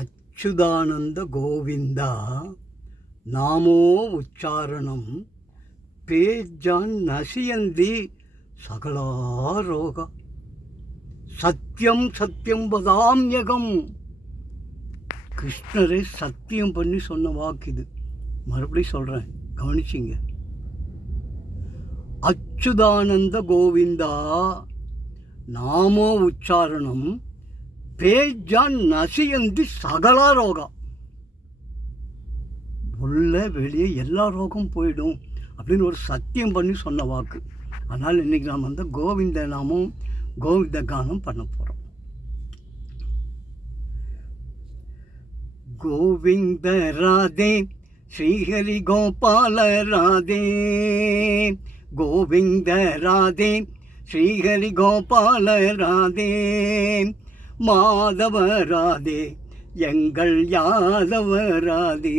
அச்சுதானந்த கோவிந்தா நாமோ உச்சாரணம் பேஜான் நசியந்தி சகலாரோக சத்தியம் சத்தியம் வதாம்யகம். கிருஷ்ணரை சத்தியம் பண்ணி சொன்ன வாக்கு இது. மறுபடியும் சொல்கிறேன், கவனிச்சிங்க. அச்சுதானந்த கோவிந்தா நாமோ உச்சாரணம் பேஜான் நசியந்தி சகலா ரோகா. உள்ள வெளியே எல்லா ரோகம் போயிடும் அப்படின்னு ஒரு சத்தியம் பண்ணி சொன்ன வாக்கு. அதனால் இன்றைக்கி நாம் கோவிந்த நாமும் கோவிந்த கானம் பண்ண போகிறோம். கோவிந்த ராதே ஸ்ரீஹரி கோபால ராதே, கோவிந்த ராதே ஸ்ரீஹரி கோபால ராதே, மாதவ ராதே எங்கள் யாதவ ராதே,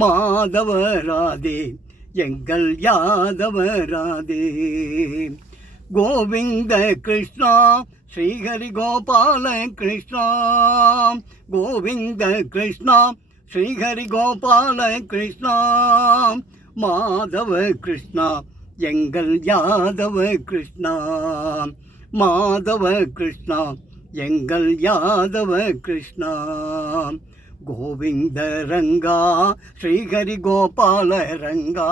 மாதவ ராதே எங்கள் யாதவ ராதே. கோவிந்த கிருஷ்ணா ஸ்ரீஹரி கோபால கிருஷ்ணா, கோவிந்த கிருஷ்ணா ஸ்ரீஹரி கோபால கிருஷ்ணா, மாதவ கிருஷ்ணா எங்கள் யாதவ கிருஷ்ணா, மாதவ கிருஷ்ணா எங்கள் யாதவ கிருஷ்ணா. கோவிந்த ரங்கா ஸ்ரீஹரி கோபால ரங்கா,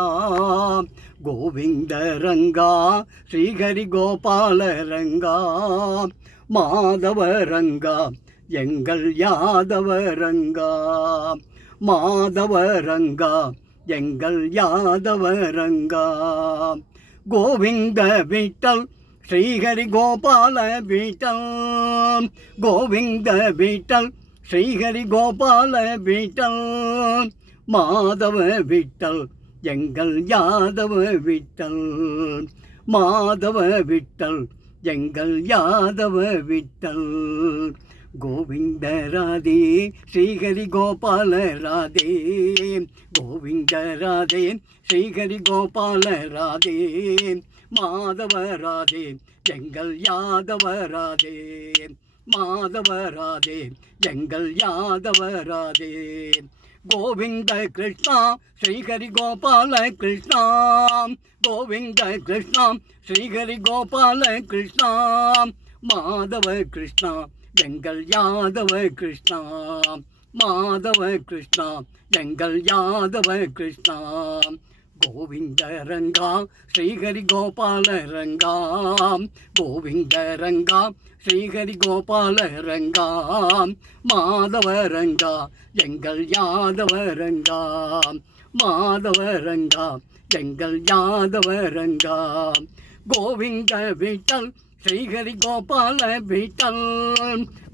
கோவிந்த ரங்கா ஸ்ரீஹரி கோபால ரங்கா, மாதவ ரங்கா எங்கள் யாதவ ரங்கா, மாதவ ரங்கா எங்கள் யாதவ ரங்கா. கோவிந்த விட்டல் ஸ்ரீஹரி கோபால விட்டல், கோவிந்த விட்டல் ஸ்ரீஹரி கோபால விட்டல், மாதவ விட்டல் எங்கள் யாதவ விட்டல், மாதவ விட்டல் எங்கள் யாதவ விட்டல். கோவிந்த ராதே ஸ்ரீஹரி கோபால ராதே, கோவிந்த ராதே ஸ்ரீஹரி கோபால ராதே, மாதவ ராதே எங்கள் யாதவ ராதே, மாதவ ராதே எங்கள் யாதவ ராதே. கோவிந்த கிருஷ்ணா ஸ்ரீஹரி கோபால கிருஷ்ணா, கோவிந்த கிருஷ்ணா ஸ்ரீஹரி கோபால கிருஷ்ணா, மாதவ கிருஷ்ணா எங்கள் யாதவ கிருஷ்ணா, மாதவ கிருஷ்ணா எங்கள் யாதவ கிருஷ்ணா. கோவிந்த ரங்கா ஸ்ரீஹரி கோபால ரங்கா, கோவிந்த ரங்கா ஸ்ரீஹரி கோபால ரங்கா, மாதவ ரங்கா எங்கள் யாதவ ரங்கா, மாதவ ரங்கா எங்கள் யாதவ ரங்கா. கோவிந்த விட்டல் ஸ்ரீஹரி கோபால விட்டல்,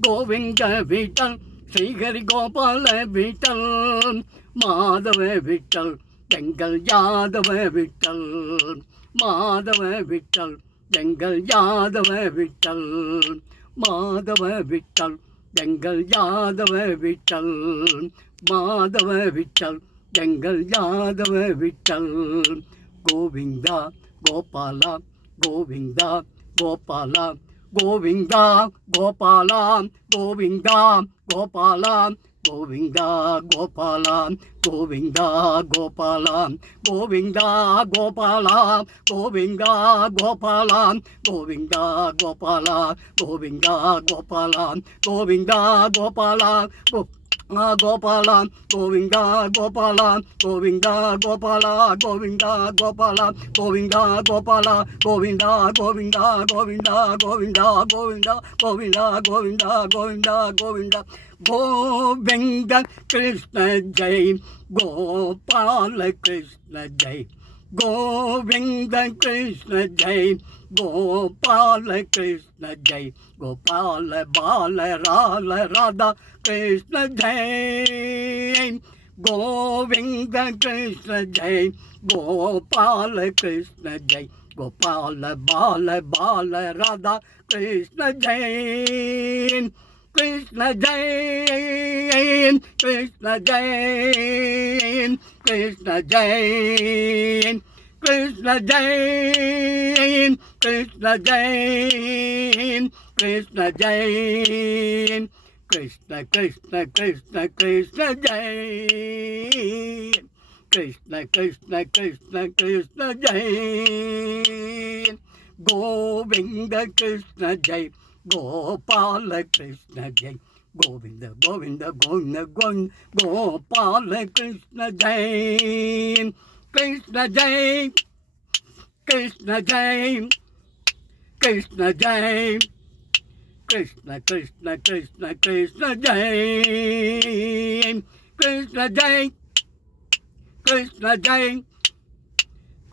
கோவிந்த விட்டல் ஸ்ரீஹரி கோபால விட்டல், மாதவ விட்டல் எங்கள் யாதவ விட்டல், மாதவ விட்டல் எங்கள் யாதவ விட்டல், மாதவ விட்டல் எங்கள் யாதவ விட்டல், மாதவ விட்டல் எங்கள் யாதவ விட்டல். கோவிந்தா கோபாலா கோவிந்தா கோபாலா, கோவிந்தா கோபாலா கோவிந்தா கோபாலா, கோவிந்தா கோபாலா கோவிந்தா கோபாலா, கோவிந்தா கோபாலா கோவிந்தா கோபாலா, கோவிந்தா கோபாலா கோவிந்தா கோபாலா, கோவிந்தா கோபாலா கோபாலா, கோவிந்தா கோபாலா கோவிந்தா கோபாலா, கோவிந்தா கோபாலா கோவிந்தா கோபாலா, கோவிந்தா கோவிந்தா கோவிந்தா கோவிந்தா கோவிந்தா கோவிந்தா கோவிந்தா கோவிந்தா கோவிந்தா. கோவிந்த கிருஷ்ண ஜெய், கோபால கிருஷ்ண ஜெய், கோவிந்த கிருஷ்ண ஜெய், கோபால கிருஷ்ண ஜெய், கோபால பால ரால ராதா கிருஷ்ண ஜெய், கோவிந்த கிருஷ்ண ஜெய், கோபால கிருஷ்ண ஜெய், கோபால பால பால ராதா கிருஷ்ண ஜெய், கிருஷ்ண ஜெய், கிருஷ்ண ஜெய், கிருஷ்ண ஜெய், கிருஷ்ண ஜெய், கிருஷ்ண ஜெய், கிருஷ்ண ஜெய், कृष्ण कृष्ण कृष्ण कृष्ण जय, कृष्ण कृष्ण कृष्ण कृष्ण जय, गोविंद कृष्ण जय, गोपाल कृष्ण जय, गोविंद गोविंद गोविंद गोविंद गोपाल कृष्ण जय, कृष्ण जय, कृष्ण जय, कृष्ण जय, कृष्ण कृष्ण कृष्ण कृष्ण जय, कृष्ण जय, कृष्ण जय,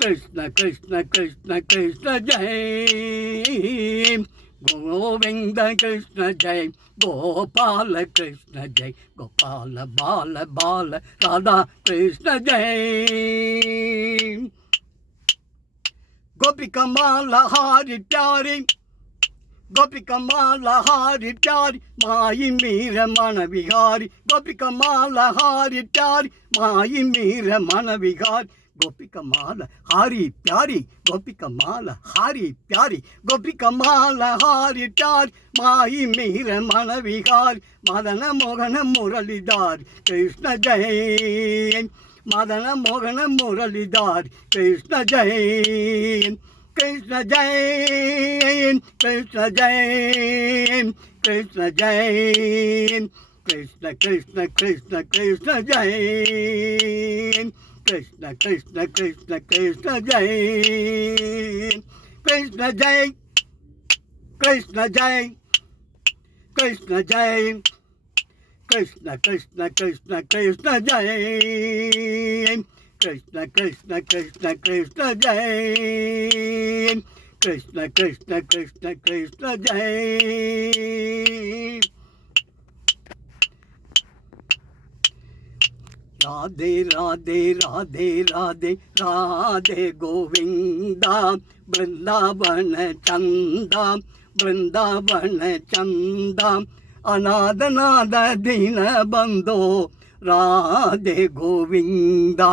कृष्ण कृष्ण कृष्ण कृष्ण जय, गोविंद कृष्ण जय, गोपाल कृष्ण जय, गोपाल बाल बाल राधा कृष्ण जय, गोपिका माला हारी प्यारी, गोपिका माला हारी प्यारी, माई मीर मन विहारी, गोपिका माला हारी प्यारी, माई मीर मन विहारी, गोपिका माला हारी प्यारी, गोपिका माला हारी प्यारी, गोपिका माला हारी प्यारी, माई मीर मन विहारी, मदन मोहन मुरलीधर कृष्ण जय, मदन मोहन मुरलीधर कृष्ण जय, कृष्ण जय, कृष्ण जय, कृष्ण जय, कृष्ण कृष्ण कृष्ण कृष्ण जय, कृष्ण कृष्ण कृष्ण कृष्ण जय, कृष्ण जय, कृष्ण जय, कृष्ण जय, कृष्ण कृष्ण कृष्ण कृष्ण जय, कृष्ण कृष्ण कृष्ण कृष्ण जय, कृष्ण कृष्ण कृष्ण कृष्ण जय, राधे राधे राधे राधे राधे गोविंदा, वृंदावन चंदा, वृंदावन चंदा, अनाथ नाथ दीन बंधो राधे गोविंदा,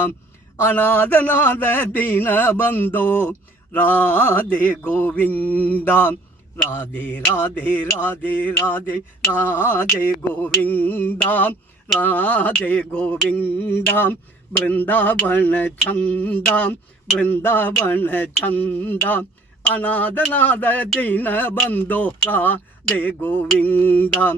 अनाथ नाथ दीन बंधो राधे गोविंदा, राधे राधे राधे राधे राधे गोविंदा, राधे गोविंदा, वृंदावन चंदा, वृंदावन चंदा, अनाथ नाथ दीन बंधो राधे गोविंदा,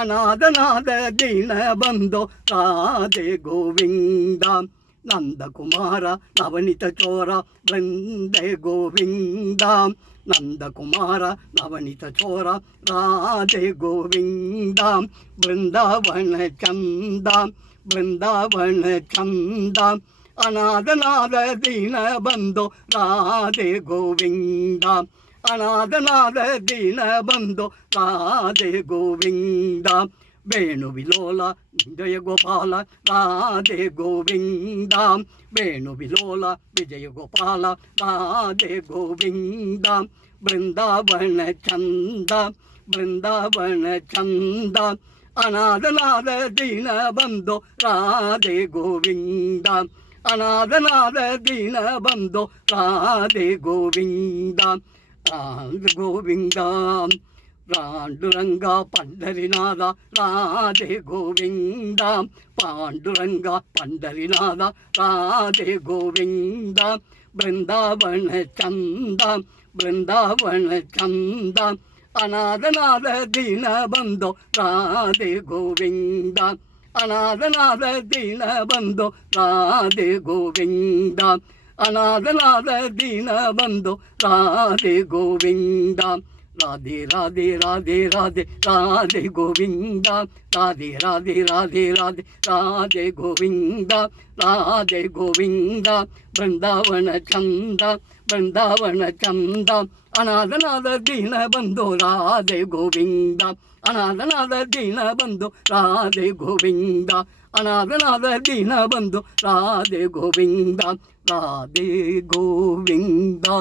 अनाथ नाथ दीन बंधो राधे गोविंदा, नंद कुमार नवनीत चोर वृंदे गोविंदा, नंद कुमार नवनीत चोर राधे गोविंदा, वृंदावन चंदा, वृंदावन चंदा, अनाथ नाथ दीन बंधो राधे गोविंदा, अनाथ नाथ दीन बंधो राधे गोविंदा, वेणु विलोला विजय गोपाल राधे गोविंदा, वेणु विलोला विजय गोपाल राधे गोविंदा, वृंदावन चंदा, वृंदावन चंदा, अनाथ नाथ दीन बंधो राधे गोविंदा, अनाथ नाथ दीन बंधो राधे गोविंदा, राधे गोविंदा, पांडुरंगा पंढरीनाथ राधे गोविंदा, पांडुरंगा पंढरीनाथ राधे गोविंदा, वृंदावन चंदा, वृंदावन चंदा, अनाथ नाथ दीन बंधो राधे गोविंदा, अनाथ नाथ दीन बंधो राधे गोविंदा, अनाथ नाथ दीन बंधो राधे गोविंदा, राधे राधे राधे राधे राधे गोविंदा, राधे राधे राधे राधे राधे गोविंदा, राधे गोविंदा, वृंदावन चंदा, वृंदावन चंदा, अनाथ नाथ दीन बंधो राधे गोविंदा, अनाथ नाथ दीन बंधो राधे गोविंदा, अनाथ नाथ दीन बंधो राधे गोविंदा, राधे गोविंदा।